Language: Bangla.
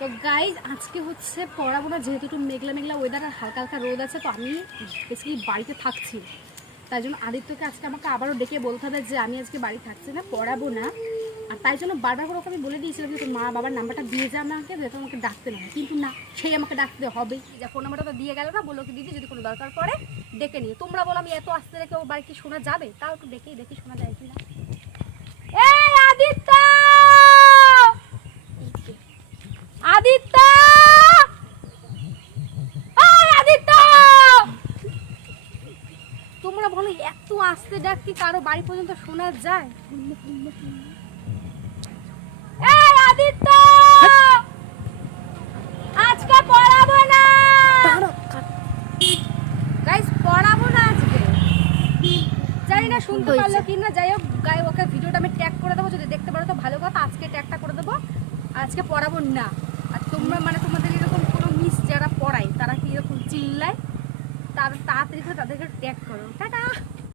তো গাইজ আজকে হচ্ছে পড়াবো না, যেহেতু একটু মেঘলা মেঘলা ওয়েদার আর হালকা হালকা রোদ আছে, তো আমি বেসিক্যালি বাড়িতে থাকছি। তাই জন্য আদিত্যকে আজকে আমাকে আবারও ডেকে বলতে হবে যে আমি আজকে বাড়ি থাকছি না, পড়াবো না। আর তাই জন্য বারবার করে আমি বলে দিয়েছিলাম যে তোর মা বাবার নাম্বারটা দিয়ে যা আমাকে যেহেতু আমাকে ডাকতে না। কিন্তু না, সেই আমাকে ডাকতে হবেই যা ফোন নাম্বারটা তো দিয়ে গেল না, বলল কি, দিদি, যদি কোনো দরকার পড়ে, ডেকে নিয়ে তোমরা বলো আমি এত আসতে রেখে ও বাড়ি কি শোনা যাবে? তাও একটু ডেকেই দেখি শোনা যায় কি না এই আদিত্য আদিত্য! আদিত্য! তোমরা বলো এত আস্তে ডাক কি কারও বাড়ি পর্যন্ত শোনা যায়? আদিত্য! আজকে পড়াবো না! গাইস পড়াবো না আজকে। জানি না শুনতে পারল কি না যাই হোক গায়ে ওকে ভিডিওটা আমি ট্যাগ করে দেবো যদি দেখতে পারো তো ভালো কথা আজকে ট্যাগটা করে দেবো। আজকে পড়াবো না। তোমরা মানে তোমাদের এরকম কোনো মিস যারা পড়ায়, তারা কি এরকম চিল্লায়? তার তাড়াতাড়ি করে তাদেরকে ট্যাগ করো। টাটা!